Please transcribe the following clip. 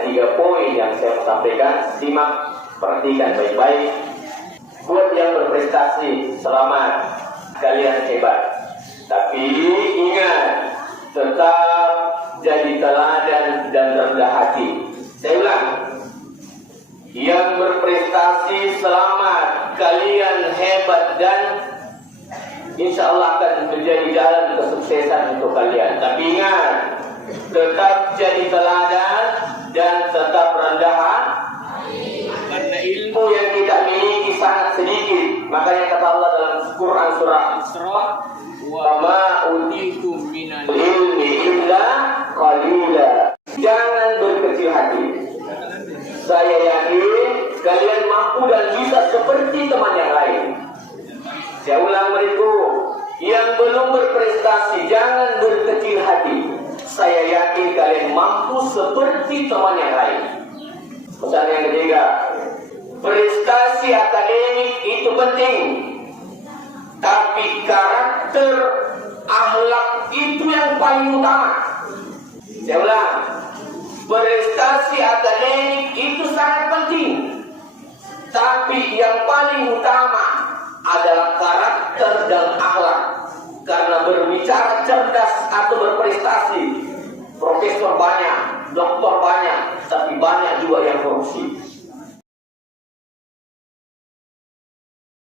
ada 3 poin yang saya mau sampaikan. Simak, perhatikan baik-baik. Buat yang berprestasi, selamat, kalian hebat. Tapi ingat, tetap jadi teladan dan rendah hati. Saya ulang, yang berprestasi, selamat, kalian hebat, dan insya Allah akan menjadi jalan kesuksesan untuk kalian. Tapi ingat, tetap jadi teladan dan tetap rendah hati. Karena ilmu yang kita miliki sangat sedikit. Makanya kata Allah dalam Quran surah Isra, wa ma utitum minal ilmi illa qalila. Jangan berkecil hati. Saya yakin kalian mampu dan bisa seperti teman yang lain. Saya ulang beriku, yang belum berprestasi jangan berkecil hati. Saya yakin kalian mampu seperti teman yang lain. Pesan yang ketiga, prestasi akademik itu penting, tapi karakter, akhlak itu yang paling utama. Saya ulang, prestasi akademik itu sangat penting, tapi yang paling utama adalah karakter dan akhlak. Karena berbicara cerdas atau berprestasi, profesor banyak, doktor banyak, tapi banyak juga yang korupsi.